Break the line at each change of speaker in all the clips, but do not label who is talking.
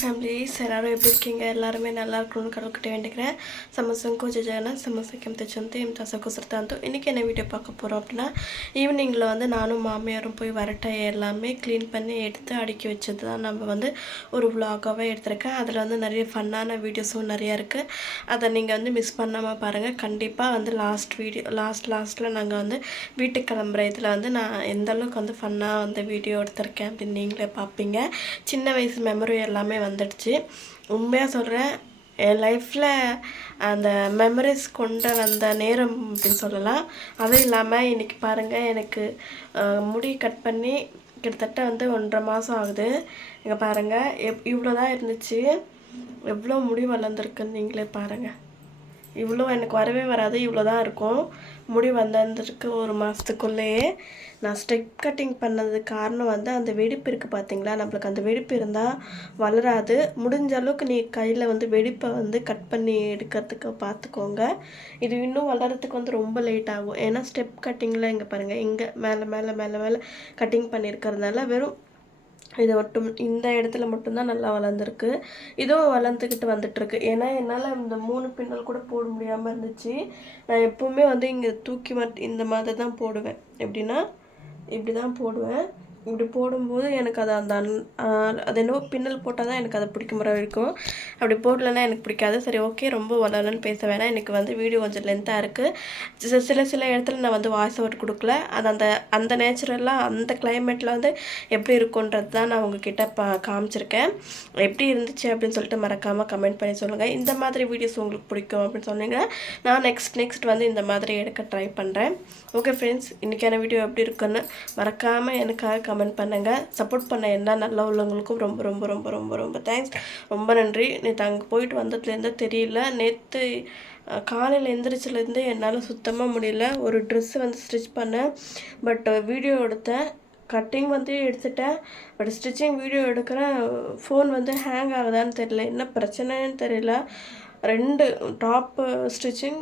Family எல்லோரும் எப்படி இருக்கீங்க எல்லாருமே நல்லா இருக்கணும்னு கடவுள்கிட்ட வேண்டுக்கிறேன். சமசங்கோ ஜெஜகன சமசக்கம் தச்சந்து எம் தசகோ சிறுத்தாந்தோ இன்றைக்கி என்ன வீடியோ பார்க்க போகிறோம் அப்படின்னா ஈவினிங்கில் வந்து நானும் மாமியாரும் போய் வரட்டை எல்லாமே க்ளீன் பண்ணி எடுத்து அடுக்கி வச்சது தான் நம்ம வந்து ஒரு விலாகாகவே எடுத்திருக்கேன். அதில் வந்து நிறைய ஃபன்னான வீடியோஸும் நிறையா இருக்குது அதை நீங்கள் வந்து மிஸ் பண்ணாமல் பாருங்கள் கண்டிப்பாக வந்து லாஸ்ட் வீடியோ லாஸ்ட் லாஸ்ட்டில் நாங்கள் வந்து வீட்டுக்கு கிளம்புற இதில் வந்து நான் எந்தளவுக்கு வந்து ஃபன்னாக வந்து வீடியோ எடுத்திருக்கேன் அப்படின்னு நீங்களே பார்ப்பீங்க. சின்ன வயசு மெமரி எல்லாமே வந்துடுச்சு. உண்மையாக சொல்கிறேன் என் லைஃப்பில் அந்த மெமரிஸ் கொண்டு வந்த நேரம் அப்படின்னு சொல்லலாம். அதுவும் இல்லாமல் இன்றைக்கி பாருங்கள் எனக்கு முடி கட் பண்ணி கிட்டத்தட்ட வந்து ஒன்றரை மாதம் ஆகுது. இங்கே பாருங்கள் எப் இவ்வளோ தான் இருந்துச்சு. எவ்வளோ முடி வளர்ந்துருக்குன்னு நீங்களே பாருங்கள் இவ்வளோ எனக்கு வரவே வராது இவ்வளோ தான் இருக்கும். முடி வந்திருக்கு ஒரு மாதத்துக்குள்ளேயே நான் ஸ்டெப் கட்டிங் பண்ணது காரணம் வந்து அந்த வெடிப்பு இருக்குது பார்த்தீங்களா நம்மளுக்கு அந்த வெடிப்பு இருந்தால் வளராது. முடிஞ்ச அளவுக்கு நீ கையில் வந்து வெடிப்பை வந்து கட் பண்ணி எடுக்கிறதுக்கு பார்த்துக்கோங்க இது இன்னும் வளரத்துக்கு வந்து ரொம்ப லேட் ஆகும். ஏன்னா ஸ்டெப் கட்டிங்கில் இங்கே பாருங்கள் இங்கே மேலே மேலே மேலே மேலே கட்டிங் பண்ணியிருக்கிறதுனால வெறும் இது மட்டும் இந்த இடத்துல மட்டும்தான் நல்லா வளர்ந்துருக்கு. இதுவும் வளர்ந்துக்கிட்டு வந்துட்டுருக்கு. ஏன்னா என்னால் இந்த மூணு பின்னல் கூட போட முடியாமல் இருந்துச்சு. நான் எப்போவுமே வந்து இங்கே தூக்கி மட் இந்த மாதிரி தான் போடுவேன். எப்படின்னா இப்படி தான் போடுவேன். இப்படி போடும்போது எனக்கு அது அந்த அன்- அது என்னவோ பின்னல் போட்டால் தான் எனக்கு அதை பிடிக்க முறை இருக்கும். அப்படி போடலன்னா எனக்கு பிடிக்காது. சரி ஓகே ரொம்ப வளரலன்னு பேச வேணாம். எனக்கு வந்து வீடியோ கொஞ்சம் லென்த்தாக இருக்குது சில சில இடத்துல நான் வந்து வாய்ஸ் ஓவர் கொடுக்கல. அது அந்த அந்த நேச்சுரலாக அந்த கிளைமேட்டில் வந்து எப்படி இருக்குன்றது தான் நான் உங்ககிட்ட பா காமிச்சிருக்கேன். எப்படி இருந்துச்சு அப்படின்னு சொல்லிட்டு மறக்காமல் கமெண்ட் பண்ணி சொல்லுங்கள் இந்த மாதிரி வீடியோஸ் உங்களுக்கு பிடிக்கும் அப்படின்னு சொன்னீங்கன்னா நான் நெக்ஸ்ட் நெக்ஸ்ட் வந்து இந்த மாதிரி எடுக்க ட்ரை பண்ணுறேன் ஓகே ஃப்ரெண்ட்ஸ் இன்றைக்கான வீடியோ எப்படி இருக்குன்னு மறக்காமல் எனக்காக கமெண்ட் பண்ணுங்கள் சப்போர்ட் பண்ண எல்லா நல்ல உள்ளவங்களுக்கும் ரொம்ப ரொம்ப ரொம்ப ரொம்ப ரொம்ப தேங்க்ஸ் ரொம்ப நன்றி. நேற்று அங்கே போயிட்டு வந்ததுலேருந்து தெரியல. நேற்று காலையில் எந்திரிச்சிலேருந்து என்னால் சுத்தமாக முடியல. ஒரு ட்ரெஸ்ஸு வந்து ஸ்டிச் பண்ணேன். பட் வீடியோ எடுத்தேன். கட்டிங் வந்து எடுத்துட்டேன். பட் ஸ்டிச்சிங் வீடியோ எடுக்கிறேன். ஃபோன் வந்து ஹேங் ஆகுதான்னு தெரியல. என்ன பிரச்சனைன்னு தெரியல. ரெண்டு டாப்பு ஸ்டிச்சிங்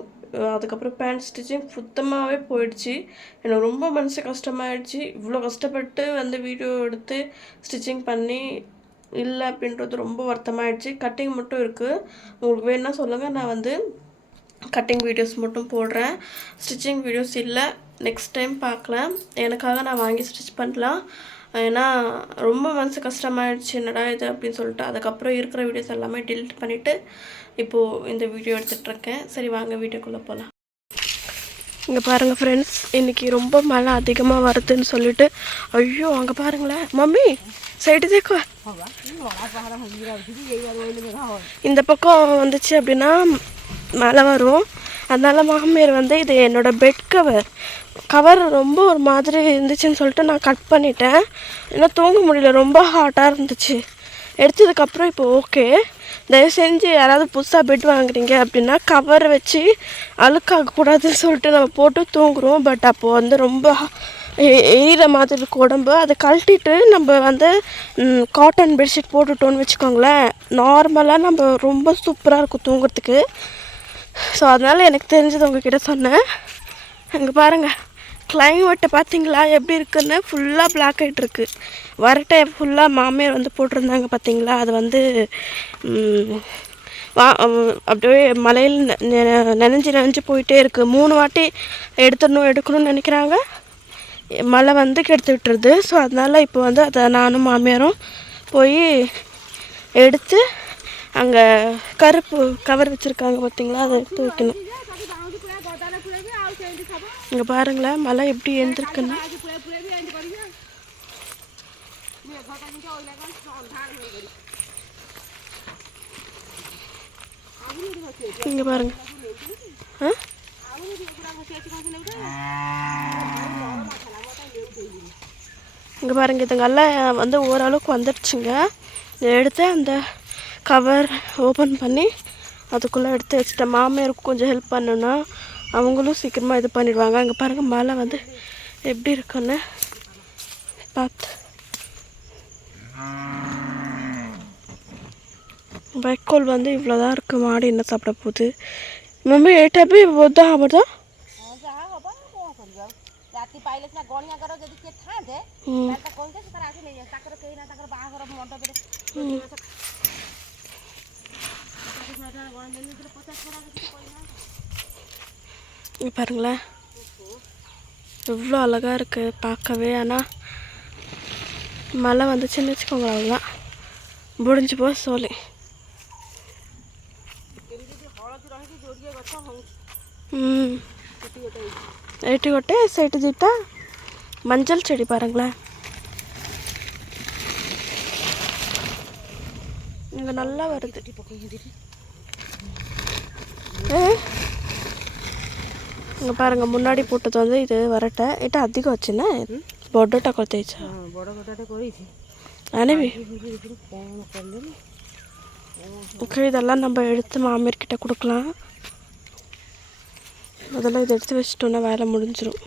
அதுக்கப்புறம் பேண்ட் ஸ்டிச்சிங் சுத்தமாகவே போயிடுச்சு. எனக்கு ரொம்ப மனசு கஷ்டமாயிடுச்சு. இவ்வளோ கஷ்டப்பட்டு வந்து வீடியோ எடுத்து ஸ்டிச்சிங் பண்ணி இல்லை அப்படின்றது ரொம்ப வருத்தமாயிடுச்சு. கட்டிங் மட்டும் இருக்குது உங்களுக்கு வேணும்னா சொல்லுங்கள் நான் வந்து கட்டிங் வீடியோஸ் மட்டும் போடுறேன். ஸ்டிச்சிங் வீடியோஸ் இல்லை. நெக்ஸ்ட் டைம் பார்க்கலாம். எனக்காக நான் வாங்கி ஸ்டிச் பண்ணலாம். ஏன்னா ரொம்ப மனசு கஷ்டமாயிடுச்சு என்னடா இது அப்படின்னு சொல்லிட்டு. அதுக்கப்புறம் இருக்கிற வீடியோஸ் எல்லாமே delete பண்ணிவிட்டு இப்போது இந்த வீடியோ எடுத்துகிட்ருக்கேன் சரி வாங்க வீடியோக்குள்ளே போகலாம் இங்கே பாருங்கள் ஃப்ரெண்ட்ஸ் இன்றைக்கி ரொம்ப மழை அதிகமாக வருதுன்னு சொல்லிட்டு ஐயோ அங்கே பாருங்களேன். மம்மி சைடு தேக்கோ இந்த பக்கம் வந்துச்சு அப்படின்னா மழை வரும். அதனால் மாமியார் வந்து இது என்னோடய பெட் கவர் கவர் ரொம்ப ஒரு மாதிரி இருந்துச்சுன்னு சொல்லிட்டு நான் கட் பண்ணிட்டேன். ஏன்னா தூங்க முடியல ரொம்ப ஹாட்டாக இருந்துச்சு. எடுத்ததுக்கப்புறம் இப்போ ஓகே தயவு செஞ்சு யாராவது புதுசாக பெட் வாங்குறீங்க அப்படின்னா கவர் வச்சு அழுக்காகக்கூடாதுன்னு சொல்லிட்டு நம்ம போட்டு தூங்குறோம். பட் அப்போது வந்து ரொம்ப எ- எரியிற மாதிரி இருக்கும் உடம்பு. அதை கழட்டிட்டு நம்ம வந்து காட்டன் பெட்ஷீட் போட்டுட்டோன்னு வச்சுக்கோங்களேன். நார்மலாக நம்ம ரொம்ப சூப்பராக இருக்கும் தூங்குறதுக்கு. ஸோ அதனால் எனக்கு தெரிஞ்சது உங்ககிட்ட சொன்னேன். அங்கே பாருங்கள் கிளைமேட்டை பார்த்தீங்களா எப்படி இருக்குன்னு ஃபுல்லாக பிளாக் ஆகிட்டு இருக்கு. வரட்டை ஃபுல்லாக மாமியார் வந்து போட்டிருந்தாங்க பார்த்தீங்களா அது வந்து வா அப்படியே மலையில் நெ- நெ- நனைஞ்சு நனைஞ்சு போயிட்டே இருக்குது மூணு வாட்டி எடுத்துடணும் எடுக்கணும்னு நினைக்கிறாங்க. மழை வந்து கெடுத்து விட்டுருது. ஸோ அதனால் இப்போ வந்து அதை நானும் மாமியாரும் போய் எடுத்து அங்கே கருப்பு கவர் வச்சுருக்காங்க பார்த்தீங்களா அதை எடுத்து வைக்கணும். இங்கே பாருங்களேன் மழை எப்படி எழுந்திருக்குன்னு இங்கே பாருங்க. ஆ? இங்கே பாருங்க இதுங்கெல்லாம் வந்து ஓரளவுக்கு வந்துடுச்சுங்க. எடுத்து அந்த கவர் ஓப்பன் பண்ணி அதுக்குள்ளே எடுத்து வச்சுட்டேன். மாமியாருக்கு கொஞ்சம் ஹெல்ப் பண்ணணும். அவங்களும் சீக்கிரமாக இது பண்ணிடுவாங்க அங்கே பாருங்கள் மழை வந்து எப்படி இருக்குன்னு பார்த்து வைக்கோல் வந்து இவ்வளோதான் இருக்குது மாடு என்ன சாப்பிட போகுது मम्मी एटा भी बोधा हबर तो
हां हबर कोन कोन जाओ राती पाइले ना गणिया करो जदी के था दे
मैं
तो कोन के से करा से ले जा ताकर कई ना ताकर बाहा करो मंडप रे तो दिवस गणिया ने तो पता छोड़ा के कोई ना
இங்க பாருங்களேன் எவ்வளோ அழகாக இருக்குது பார்க்கவே ஆனால் மழை வந்துச்சுன்னு வச்சுக்கோங்க அவ்வளோதான் முடிஞ்சு போ சோலி
ହଳଦୀ ରହିକି ଯୋଡ଼ିଏ ଗଛ ହଉଛି
ம்
ସେଠି ଗୋଟେ ହେଇଛି
ଏଇଠି ଗୋଟେ ସେଇଠି ଦୁଇଟା மஞ்சள் செடி பாருங்களேன் இங்கே நல்லா வருது
ସେଠି ପକେଇକି
ஏ இங்கே பாருங்கள் முன்னாடி ಪುಟ್ಟದೊಂದು வந்து இது வரட்டை.
ಅದಿಗೆ அதிகம் ಬೊಡ್ಡಟ
ಕೊತ್ತೈಚ
ಬೊಡ ಬೊಡಟ
ஓகே இதெல்லாம் நம்ம எடுத்து மாமியார்கிட்ட கொடுக்கலாம். முதல்ல இதை எடுத்து வச்சிட்டோன்னா வேலை முடிஞ்சிடும்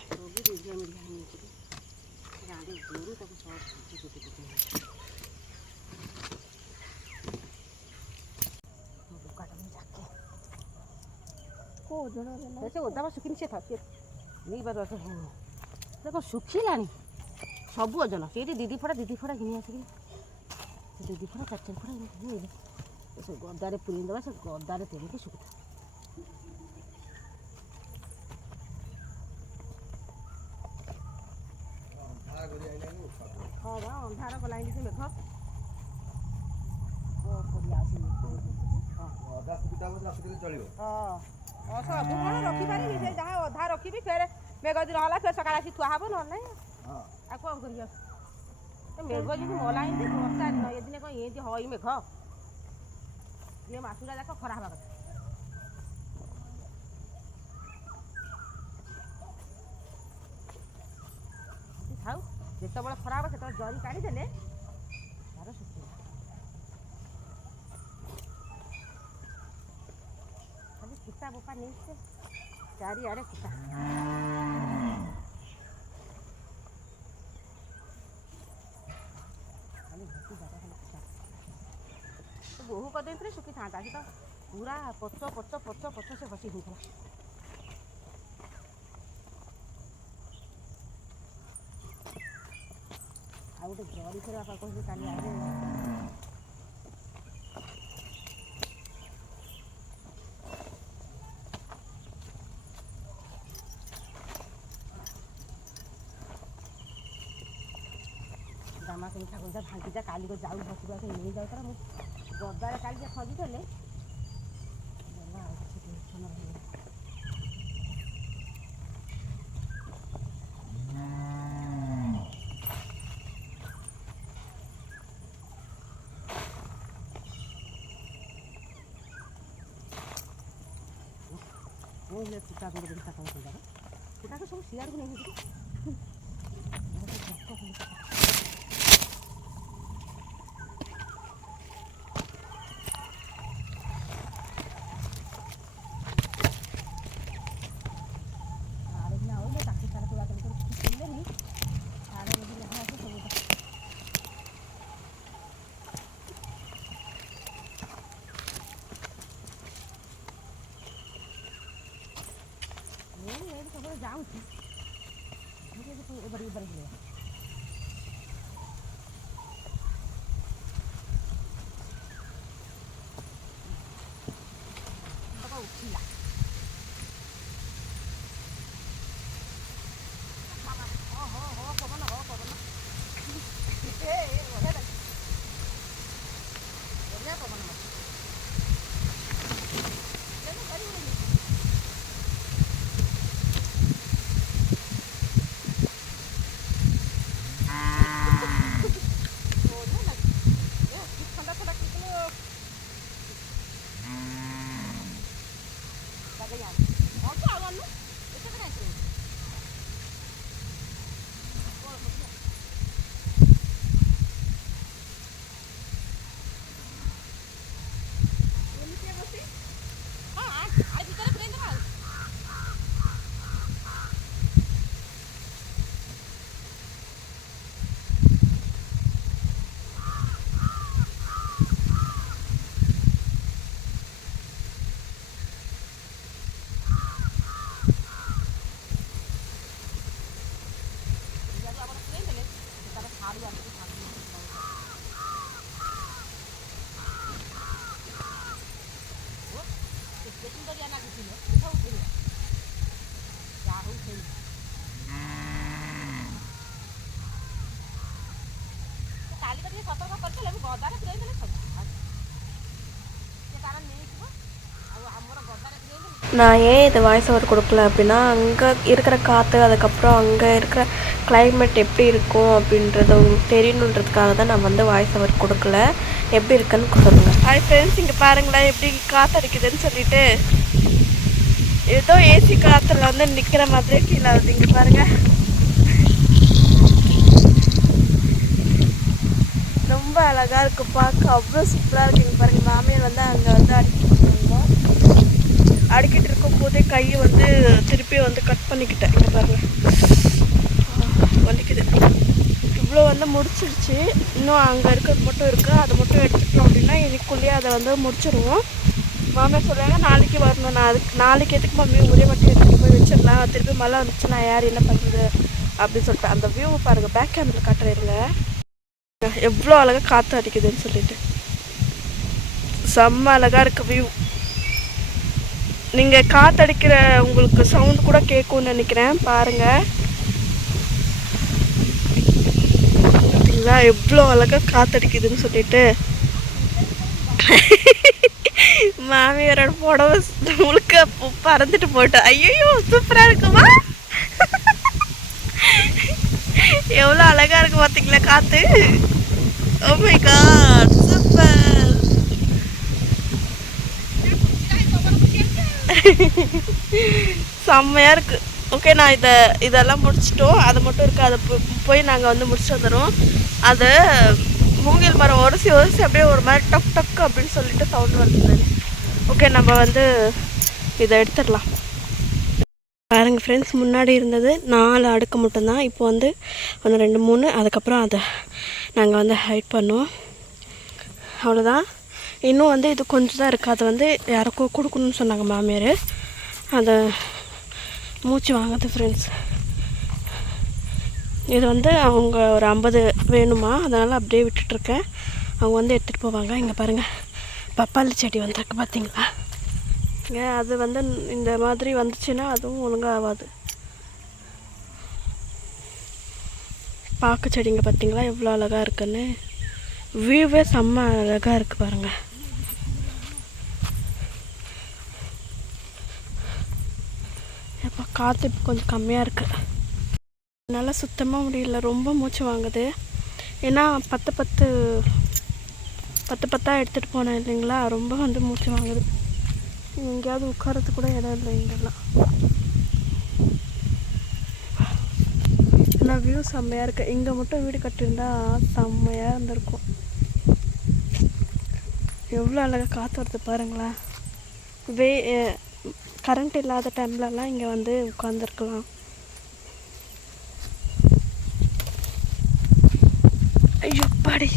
ସେ ଓଦା ବା ଶୁଖିନି ସେ ଥାଉ ନେଇପାରୁ ସେ ଦେଖ ଶୁଖିଲାଣି ସବୁ ଓଜନ ସେଇଠି ଦିଦି ଫଡ଼ା ଦିଦି ଫଡ଼ା ଘିନି ଆସିକି ସେ ଦିଦି ଫଡ଼ା ଚାରି ଚାରି ଫଡ଼ା ଏମିତି ନେଇଲେ ସେ ଗଦାରେ ପୁରେଇ ଦେବା ସେ ଗଦାରେ ତେଣିକି ଶୁଖିଥା যদি নহলা ফের সকালে আসি থুয়া হব নহলে
নাই
ଆଉ କ'ଣ କରିବା ମେଘ ଯଦି ମଲା ଏମିତି ବର୍ଷା ଦିନ ଏ କ'ଣ ଏମିତି ହଇ ମେଘ ଦିନେ ମାସୁରା ଯାକ ଖରା ହେବା କଥା ଥାଉ ଯେତେବେଳେ ଖରା ହେବ ସେତେବେଳେ ଜରି କାଢ଼ିଦେଲେ ତାର ଶୁଖିବ ଖାଲି କୁଟା ବୋପା ନେଇଛେ ଚାରିଆଡ଼େ କୁଟା କରିଦେଇଥିଲେ ଶୁଖିଥାନ୍ତା ସେ ତ ପୁରା ପଚ ପଚ ପଚ ପଚ ସେ ଘଷି ହୋଇଥିଲା ଆଉ ଗୋଟେ ଜରି ଫେର ବାପା କହୁଛି କାଲି ଆଗେ ଦାମା ସେଇ ଠାକୁର ଭାଙ୍ଗି ଯା କାଲିକୁ ଯାଉ ବସିବାକୁ ନେଇଯାଉଥିଲା ମୁଁ রোববারে কালকে খবর হলে 웃긴다. ଗଦାରେ ପୁରେଇଦେଲେ ସବୁ ସେ ତାର ନେଇଯିବ ଆଉ ଆମର ଗଦାରେ ପୁରେଇଦେଲେ
நான் ஏன் இதை வாய்ஸ் ஓவர் கொடுக்கல அப்படின்னா அங்கே இருக்கிற காற்று அதுக்கப்புறம் அங்கே இருக்கிற climate எப்படி இருக்கும் அப்படின்றது உங்களுக்கு தெரியணுன்றதுக்காக தான் நான் வந்து வாய்ஸ் ஓவர் கொடுக்கல எப்படி இருக்குன்னு சொல்லுங்கள் ஹாய் ஃப்ரெண்ட்ஸ் இங்கே பாருங்களேன் எப்படி காற்று அடிக்குதுன்னு சொல்லிட்டு ஏதோ ஏசி காற்றுல வந்து நிற்கிற மாதிரி ஃபீல் ஆகுது இங்கே பாருங்கள் ரொம்ப அழகாக இருக்கு. பார்க்க அவ்வளோ சூப்பராக இருக்குது இங்கே பாருங்கள் மாமியார் வந்து அங்கே வந்து அடிக்கிட்டு இருக்காங்க. அடிக்கிட்டு இருக்கும் போதே கையை வந்து திருப்பி வந்து கட் பண்ணிக்கிட்டேன். இங்கே பாருங்கள் வலிக்குது. இவ்வளோ வந்து முடிச்சிருச்சு. இன்னும் அங்கே இருக்கிறது மட்டும் இருக்குது அதை மட்டும் எடுத்துட்டோம் அப்படின்னா இன்னைக்குள்ளேயே அதை வந்து முடிச்சிருவோம். மாமியார் சொல்லுவாங்க நாளைக்கு வரணும். நான் அதுக்கு நாளைக்கு எதுக்கு மம்மி ஒரே மட்டும் எடுத்துகிட்டு போய் வச்சிடலாம். திருப்பி மழை வந்துச்சு நான் யார் என்ன பண்ணுறது அப்படின்னு சொல்லிட்டு. அந்த வியூவை பாருங்கள் பேக் கேமரா பாருங்கள் எவ்வளோ அழகாக காற்று அடிக்குதுன்னு சொல்லிட்டு. செம்ம அழகாக இருக்கு வியூ நீங்கள் காற்றடிக்கிற உங்களுக்கு சவுண்ட் கூட கேட்கும்னு நினைக்கிறேன். பாருங்கள் பார்த்தீங்களா எவ்வளோ அழகாக காற்றடிக்குதுன்னு சொல்லிட்டு. மாமியாரோட புடவை முழுக்க பறந்துட்டு போட்டோம் ஐயோ சூப்பராக இருக்குமா? எவ்வளோ அழகாக இருக்கு பார்த்தீங்களா காற்று Oh my god, சூப்பர் செம்மையாக இருக்குது ஓகே நான் இதை இதெல்லாம் முடிச்சிட்டோம். அது மட்டும் இருக்குது அதை போய் நாங்கள் வந்து முடிச்சுட்டு வந்துடுறோம். அது மூங்கில் மரம் உரசி உரசி அப்படியே ஒரு மாதிரி டக் டக் அப்படின்னு சொல்லிட்டு சவுண்ட் வருது ஓகே நம்ம வந்து இதை எடுத்துடலாம். பாருங்கள் ஃப்ரெண்ட்ஸ் முன்னாடி இருந்தது நாலு அடுக்கு மட்டும்தான். இப்போ வந்து ஒன்று ரெண்டு மூணு அதுக்கப்புறம் அதை. நாங்கள் வந்து ஹைட் பண்ணுவோம் அவ்வளோதான் இன்னும் வந்து இது கொஞ்சம் தான் இருக்குது அதை வந்து யாருக்கோ கொடுக்கணும்னு சொன்னாங்க மாமியார். அதை மூச்சு வாங்குது ஃப்ரெண்ட்ஸ் இது வந்து அவங்க ஒரு ஐம்பது வேணுமா? அதனால் அப்படியே விட்டுட்ருக்கேன் அவங்க வந்து எடுத்துகிட்டு போவாங்க. இங்கே பாருங்கள் பப்பாளி செடி வந்திருக்கு பார்த்தீங்களா இங்கே அது வந்து இந்த மாதிரி வந்துச்சுன்னா அதுவும் ஒழுங்காக ஆகாது பாக்கு செடிங்க பார்த்தீங்களா எவ்வளோ அழகாக இருக்குன்னு. வியூவே செம்ம அழகாக இருக்குது பாருங்கள் இப்போ காற்று இப்போ கொஞ்சம் கம்மியாக இருக்குது என்னால் சுத்தமாக முடியல. ரொம்ப மூச்சு வாங்குது. ஏன்னா பத்து பத்து பத்து பத்தாக எடுத்துகிட்டு போனேன் இல்லைங்களா? ரொம்ப வந்து மூச்சு வாங்குது. எங்கேயாவது உட்காரத்துக்கு கூட இடம் இல்லை இங்கெல்லாம் ஆனால் வியூ செம்மையாக இருக்குது இங்கே மட்டும் வீடு கட்டியிருந்தா செம்மையாக இருந்திருக்கும். எவ்வளோ அழகாக காற்று வருது பாருங்களேன். வே கரண்ட் இல்லாத டைம்லலாம் இங்கே வந்து உட்காந்துருக்கலாம் ஐயோ பாடி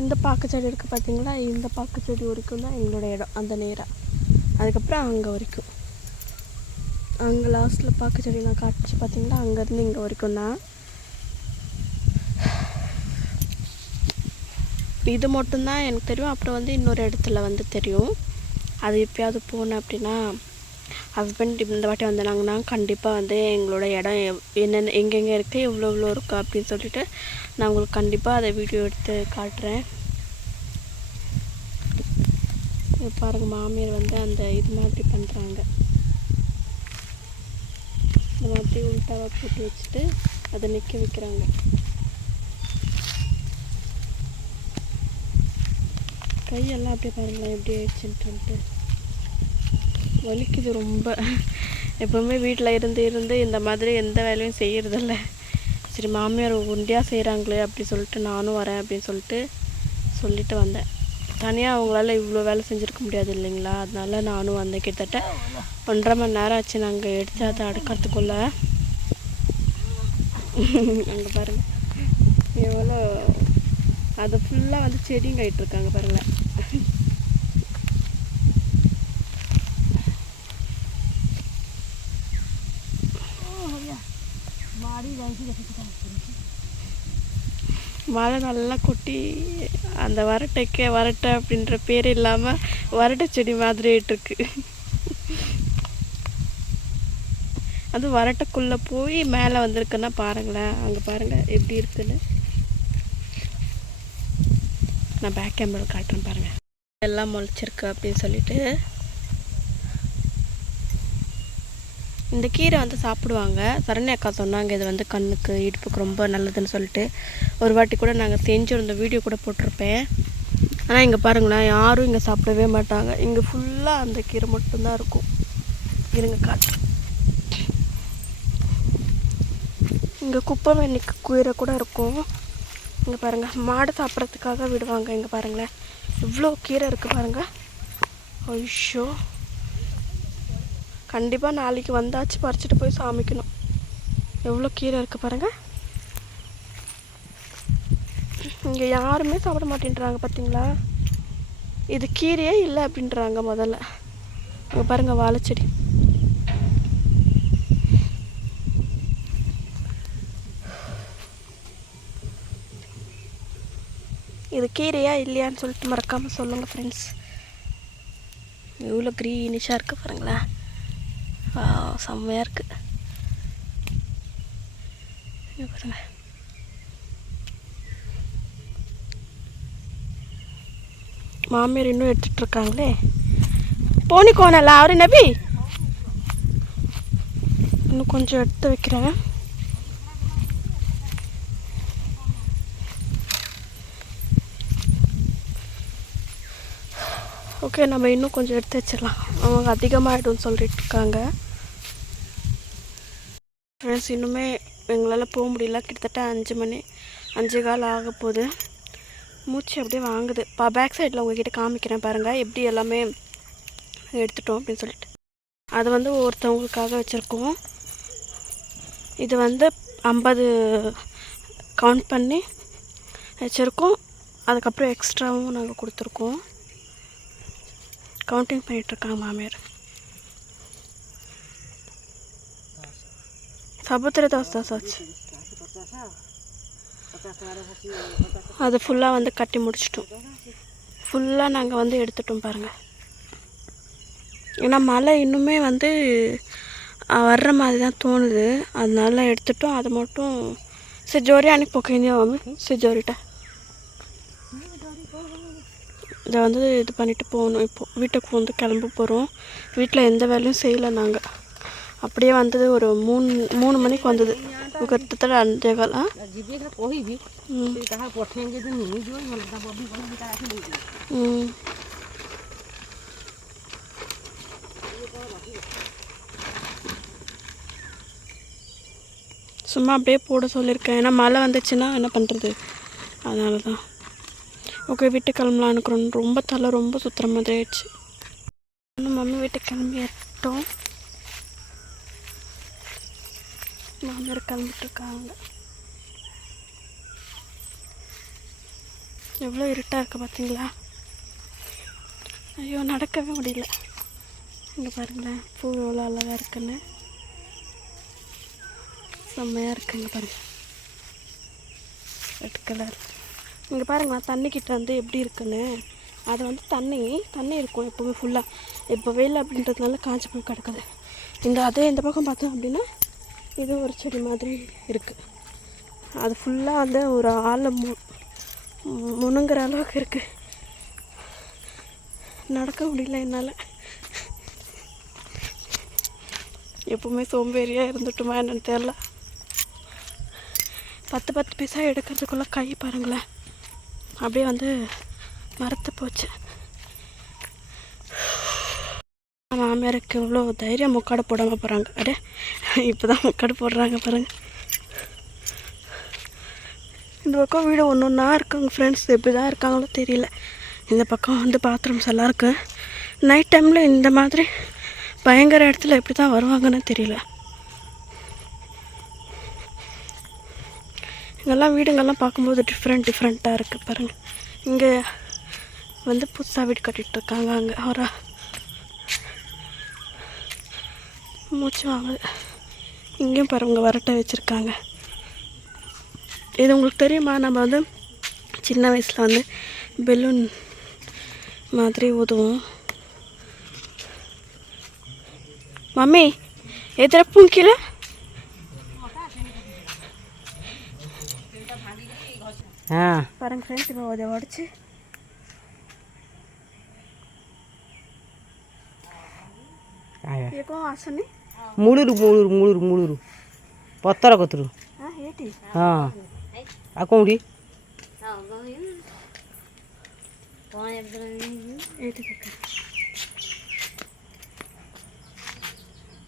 இந்த பாக்கு செடி இருக்குது பார்த்தீங்களா இந்த பாக்கு செடி வரைக்கும் தான் எங்களோட இடம். அந்த நேராக அதுக்கப்புறம் அங்கே வரைக்கும். அங்கே லாஸ்ட்டில் பார்க்க செடி நான் காட்டுச்சு பார்த்தீங்கன்னா அங்கேருந்து இங்கே வரைக்கும் தான். இது மட்டும்தான் எனக்கு தெரியும். அப்புறம் வந்து இன்னொரு இடத்துல வந்து தெரியும். அது எப்பயாவது போனேன் அப்படின்னா ஹஸ்பண்ட் இந்த வாட்டி வந்தாங்கன்னா கண்டிப்பாக வந்து எங்களோட இடம் என்னென்ன எங்கெங்கே இருக்குது எவ்வளோ எவ்வளோ இருக்குது அப்படின்னு சொல்லிட்டு நான் உங்களுக்கு கண்டிப்பாக அதை வீடியோ எடுத்து காட்டுறேன். பாருங்கள் பாருங்க மாமியார் வந்து அந்த இது மாதிரி பண்ணுறாங்க இந்த மாதிரி உள்டாவாக போட்டு வச்சுட்டு அதை நிற்க வைக்கிறாங்க. கையெல்லாம் அப்படியே பாருங்களேன் எப்படி ஆயிடுச்சுன்ட்டு வலிக்குது ரொம்ப. எப்போவுமே வீட்டில் இருந்து இருந்து இந்த மாதிரி எந்த வேலையும் செய்கிறதில்ல சரி மாமியார் உண்டியாக செய்கிறாங்களே அப்படி சொல்லிட்டு நானும் வரேன் அப்படின்னு சொல்லிட்டு சொல்லிட்டு வந்தேன். தனியாக அவங்களால இவ்வளோ வேலை செஞ்சுருக்க முடியாது இல்லைங்களா? அதனால நானும் வந்தேன் கிட்டத்தட்ட ஒன்றரை மணி நேரம் ஆச்சு நாங்கள் எடுத்து அதை அடுக்கிறதுக்குள்ள. அங்கே பாருங்கள் எவ்வளோ அது ஃபுல்லாக வந்து செடிங்க இருக்காங்க பாருங்களேன் மழை நல்லா கொட்டி அந்த வரட்டைக்கே வரட்டை அப்படின்ற பேர் இல்லாமல் வரட்டை செடி மாதிரி இருக்கு அது வரட்டைக்குள்ளே போய் மேலே வந்திருக்குன்னா பாருங்களேன். அங்கே பாருங்கள் எப்படி இருக்குன்னு. நான் பேக் கேமரா காட்டுறேன் பாருங்கள் எல்லாம் முளைச்சிருக்கு அப்படின்னு சொல்லிட்டு இந்த கீரை வந்து சாப்பிடுவாங்க. சரண்யா அக்கா சொன்னாங்க இது வந்து கண்ணுக்கு இடுப்புக்கு ரொம்ப நல்லதுன்னு சொல்லிட்டு. ஒரு வாட்டி கூட நாங்கள் செஞ்சுருந்த வீடியோ கூட போட்டிருப்பேன். ஆனால் இங்கே பாருங்களேன் யாரும் இங்கே சாப்பிடவே மாட்டாங்க. இங்கே ஃபுல்லாக அந்த கீரை மட்டும்தான் இருக்கும். இருங்க காட்டு. இங்கே குப்பை வெண்ணிக்கு கீரை கூட இருக்கும். இங்கே பாருங்கள் மாடு சாப்பிட்றதுக்காக விடுவாங்க இங்கே பாருங்களேன். இவ்வளோ கீரை இருக்குது பாருங்கள் ஐயோ. கண்டிப்பாக நாளைக்கு வந்தாச்சு பறிச்சுட்டு போய் சாமிக்கணும். எவ்வளோ கீரை இருக்குது பாருங்கள் இங்கே யாருமே சாப்பிட மாட்டேன்றாங்க பார்த்தீங்களா இது கீரையே இல்லை அப்படின்றாங்க முதல்ல. அங்கே பாருங்கள் வாழைச்செடி. இது கீரையா இல்லையான்னு சொல்லிட்டு மறக்காமல் சொல்லுங்கள் ஃப்ரெண்ட்ஸ் எவ்வளோ க்ரீனிஷாக இருக்குது பாருங்களேன். செம்மையாக இருக்குது இங்கே பாருங்க. மாமியார் இன்னும் எடுத்துட்டு இருக்காங்களே போனி கோணல அவரு நபி? இன்னும் கொஞ்சம் எடுத்து வைக்கிறேன். ஓகே நம்ம இன்னும் கொஞ்சம் எடுத்து வச்சிடலாம். அவங்க அதிகமாகிடும்னு சொல்லிட்டு இருக்காங்க. ஃப்ரெண்ட்ஸ் இன்னுமே எங்களால் போக முடியல. கிட்டத்தட்ட அஞ்சு மணி அஞ்சு கால் ஆக போகுது. மூச்சு அப்படியே வாங்குது. பா பேக் சைடில் உங்ககிட்ட காமிக்கிறேன் பாருங்கள் எப்படி எல்லாமே எடுத்துட்டோம் அப்படின்னு சொல்லிட்டு. அது வந்து ஒருத்தவங்களுக்காக வச்சுருக்கோம். இது வந்து ஐம்பது கவுண்ட் பண்ணி வச்சுருக்கோம். அதுக்கப்புறம் எக்ஸ்ட்ராவும் நாங்கள் கொடுத்துருக்கோம். கவுண்டிங் பண்ணிகிட்ருக்காங்க மாமியார். சபுத்திர தோசை தோசை ஆச்சு. அது ஃபுல்லாக வந்து கட்டி முடிச்சிட்டோம். ஃபுல்லாக நாங்கள் வந்து எடுத்துட்டோம் பாருங்கள் ஏன்னா மழை இன்னுமே வந்து வர்ற மாதிரி தான் தோணுது. அதனால எடுத்துட்டோம். அது மட்டும் சரி ஜோரி அனுப்பி போக்கீங்க சிஜோரிட்ட இதை வந்து இது பண்ணிவிட்டு போகணும். இப்போது வீட்டுக்கு வந்து கிளம்ப போகிறோம் வீட்டில் எந்த வேலையும் செய்யலை நாங்கள் அப்படியே வந்தது ஒரு மூணு மூணு மணிக்கு வந்தது. கிட்டத்தட்ட அஞ்சே காலம் சும்மா அப்படியே போட சொல்லியிருக்கேன். ஏன்னா மழை வந்துச்சுன்னா என்ன பண்ணுறது அதனால தான் ஓகே வீட்டுக்கு கிளம்பலான்னு இருக்கிறோம் ரொம்ப தலை ரொம்ப சுற்றுற மாதிரி ஆயிடுச்சு. இன்னும் மம்மி வீட்டுக்கு கிளம்பி எட்டோம். மாமியார் கிளம்பிட்டுருக்காங்க எவ்வளோ இருட்டாக இருக்குது பார்த்தீங்களா ஐயோ நடக்கவே முடியல. இங்கே பாருங்களேன் பூ எவ்வளோ அழகாக இருக்குன்னு. செம்மையாக இருக்குங்க பாருங்கள் ரெட் கலர் இங்கே பாருங்களேன் தண்ணி கிட்ட வந்து எப்படி இருக்குன்னு. அது வந்து தண்ணி தண்ணி இருக்கும் எப்போவுமே ஃபுல்லாக இப்போ வெயில் அப்படின்றதுனால காஞ்சி போய் கிடக்குது. இந்த அதே இந்த பக்கம் பார்த்தோம் அப்படின்னா இது ஒரு செடி மாதிரி இருக்குது அது ஃபுல்லாக வந்து ஒரு ஆளை மு முணுங்கிற முணுங்குற அளவுக்கு இருக்குது நடக்க முடியல என்னால். எப்பவுமே சோம்பேறியாக இருந்துட்டுமா என்னன்னு தெரில பத்து பத்து பைசா எடுக்கிறதுக்குள்ளே கை பாருங்களேன். அப்படியே வந்து மரத்து போச்சு. மாமியாருக்கு இவ்வளோ தைரியம் முக்காடு போடாமல் போகிறாங்க அடே இப்போ தான் முக்காடு போடுறாங்க பாருங்க. இந்த பக்கம் வீடு ஒன்று ஒன்றா இருக்குங்க ஃப்ரெண்ட்ஸ் எப்படி தான் இருக்காங்களோ தெரியல. இந்த பக்கம் வந்து பாத்ரூம்ஸ் எல்லாம் இருக்குது நைட் டைமில் இந்த மாதிரி பயங்கர இடத்துல எப்படி தான் வருவாங்கன்னு தெரியல. இங்கெல்லாம் வீடுங்கள்லாம் பார்க்கும்போது டிஃப்ரெண்ட் டிஃப்ரெண்ட்டாக இருக்குது பாருங்கள் இங்கே வந்து புதுசாக வீடு கட்டிகிட்ருக்காங்க அங்கே. அவரா மூச்சு வாங்குது இங்கேயும் பாருங்க வரட்டை வச்சுருக்காங்க. இது உங்களுக்கு தெரியுமா? நம்ம வந்து சின்ன வயசில் வந்து பெலூன் மாதிரி ஊதுவோம். மம்மி எதிரப்பும்
கீழே?
பாருங்க ஃப்ரெண்ட்ஸ் இப்போ அதை உடச்சி ఎక్కువ
వస్తుంది మూలురు మూలురు
మూలురు మూలురు
పొత్తర కొత్తురు. అకౌండి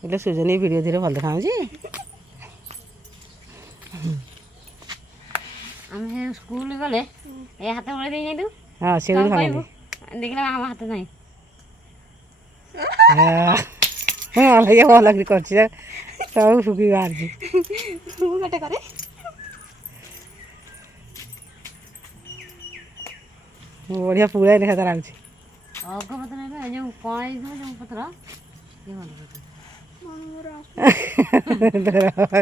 ఇలా సుజన్ ఈ
వీడియో తీరే వల్దరాజీ ଏ ହାତ ବଳେ ଦେଇ ଯାଇଥିବୁ
ହଁ ସେଗୁଡ଼ି
କହିବୁ
ଖାଆନ୍ତି
ଦେଖିଲା ଆମ ହାତ ନାହିଁ
ହଁ ଅଲଗା ଭଲ କରି କରିଛି ସବୁ ଫୁକି ବାହାରିଛି
ମୁଁ ଗୋଟେ କରେ
ବଢ଼ିଆ ପୁରା ଦେଖା ତାର ଆଉଛି
ଅଗ ପତ୍ର ଏବେ ଯେଉଁ କଣ ହେଇଥିବ ଯେଉଁ ପତ୍ର ସେ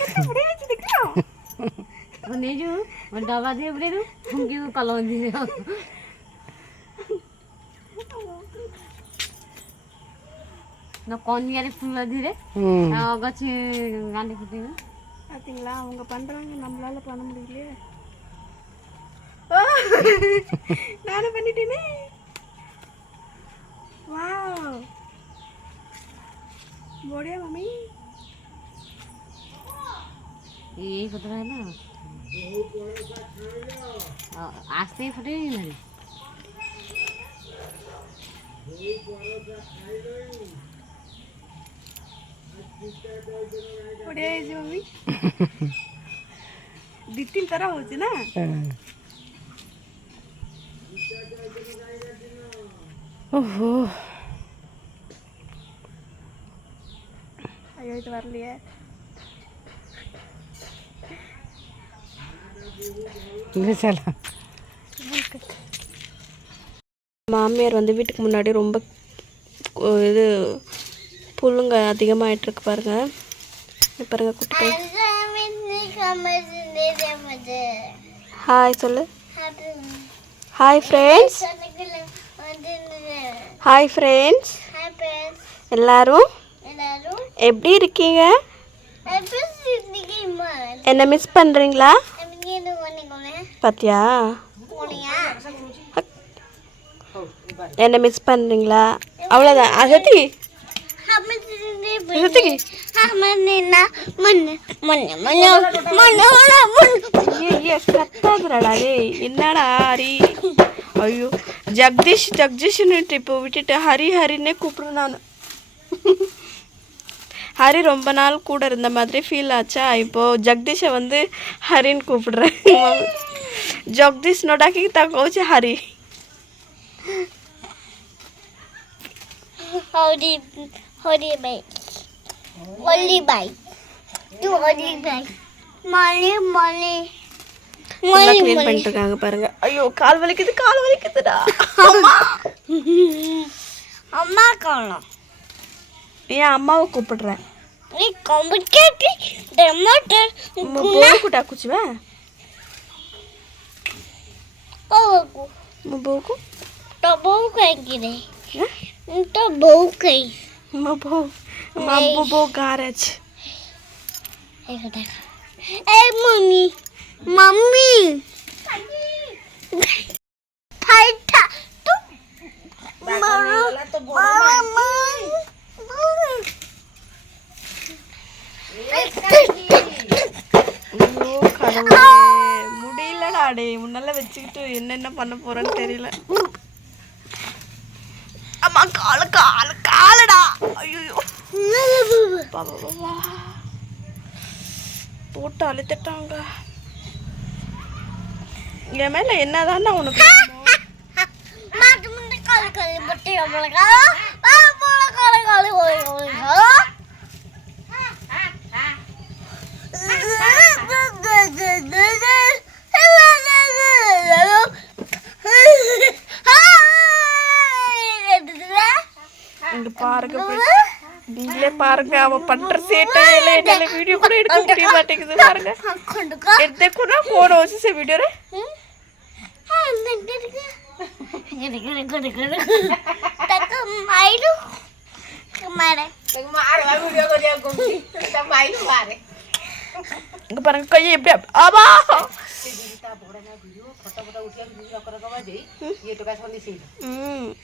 నేను డబ్బా ఇప్పుడు ఇంకి కళ్ళ ఉంది நான் கொஞ்சம் எடுப்புங்களா
தீரே
வச்சு காண்டி கொடுத்தீங்க
பார்த்தீங்களா அவங்க பண்ணுறாங்க நம்மளால பண்ண முடியலையே நானும் பண்ணிட்டேனே வா போடியா
மம்மி ஏய் குத்துறாங்க আসতেই ফুটে না রে
ফুটে যাইছে মমি ଦି ତିନି ଥର ହଉଛି ନା ଓହୋ ଆଇ ପାରିଲି
இல்லை
மாமியார் வந்து வீட்டுக்கு முன்னாடி ரொம்ப இது புல்லுங்க அதிகமாகிட்டுருக்கு பாருங்க. இங்க பாருங்க குட்டி ஹாய் சொல்லு. ஹாய் ஃப்ரெண்ட்ஸ் ஹாய் ஃப்ரெண்ட்ஸ் எல்லாரும்? எப்படி இருக்கீங்க? என்ன மிஸ் பண்ணுறீங்களா பாத்தியா? என்ன மிஸ் பண்ணுறீங்களா? அவ்வளோதான் அசத்தி அசத்திக்கு ஐயோ கத்தாதுடா டேய். என்னடா ஹரி ஐயோ. ஜெகதீஷ் ஜெகதீஷ்னுட்டு இப்போ விட்டுட்டு ஹரி ஹரின்னே கூப்பிடுறேன். நான் ஹரி ரொம்ப நாள் கூட இருந்த மாதிரி ஃபீல் ஆச்சா? இப்போது ஜக்தீஷை வந்து ஹரின்னு கூப்பிடுறேன். ஜக்தீஷ் ನೋಡಕ್ಕೆ ತಗೋಚಿ
ಹರಿ ಹರಿ ಹರಿ ಬೈ ಒಲಿ ಬೈ ಒಲಿ ಬೈ மலி மலி
கிளீன் பண்ணிட்டு பாருங்க. ஐயோ கால் வலிக்குது கால் வலிக்குதுடா.
அம்மா. காலம்
ஏன் அம்மாவை கூப்பிடுறேன்?
ಈ ಕಂಪ್ಯೂಟರ್
ಟಮಾಟರ್ ಬೋಕು ಟಾಕುଛି ବା
ଓ ಬೋಕು
ମୋ ବୋଉକୁ
ତ ବୋଉ କାହିଁକି ରେ ତ ବୋଉ କାହିଁ
ମୋ ବୋଉ ମୋ ବୋଉ ଗାଁରେ ଅଛି
ଏ ମମ୍ମି ମମ୍ମି ଫାଇଟା ତୁ ମୋର ମାମା
ஐயோ கடவுளே. முடியலடா டே முன்னெல்லாம் வச்சுக்கிட்டு என்னென்ன பண்ண போறேன்னு தெரியல. அம்மா கால கால காலடா. ஐயோ போட்டு அழுத்துட்டாங்க. என் மேல என்னதான் உனக்கு
மாட்டு முன்ன கால கால பட்டி அவ்வளோ கால போல கால. இங்க பாருங்க நீங்களே
பாருங்க அவ பண்ற சேட்டையில என்னால வீடியோ கூட எடுக்க முடிய மாட்டேங்குது பாருங்க எடுத்துக்கூட போன வச்சு வீடியோ
மாறு மாறு வீடியோ
மாறு beb
apa? Hmm.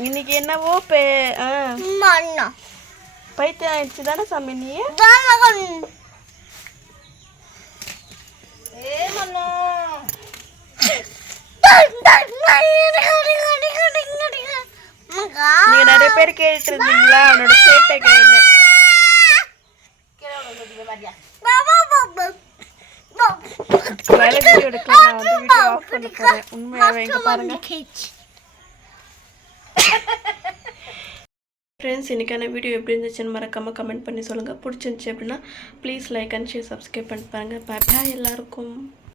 Ini kena
bope
ah. mana? Sama ini ya
kan
eh mana?
நீங்க நிறைய பேர் கேட்டு இருந்தீங்களா அவனோட சேட்டைக்கு என்ன மேல வீடியோ எடுக்கல நான் வந்து வீடியோ ஆஃப் பண்ண போறேன். உண்மையாவே இங்க பாருங்க. ஃப்ரெண்ட்ஸ் இன்றைக்கான வீடியோ எப்படி இருந்துச்சுன்னு மறக்காமல் கமெண்ட் பண்ணி சொல்லுங்கள் பிடிச்சிருந்துச்சி அப்படின்னா please like and share subscribe பண்ணிட்டு பாருங்கள் பாய் எல்லாருக்கும்.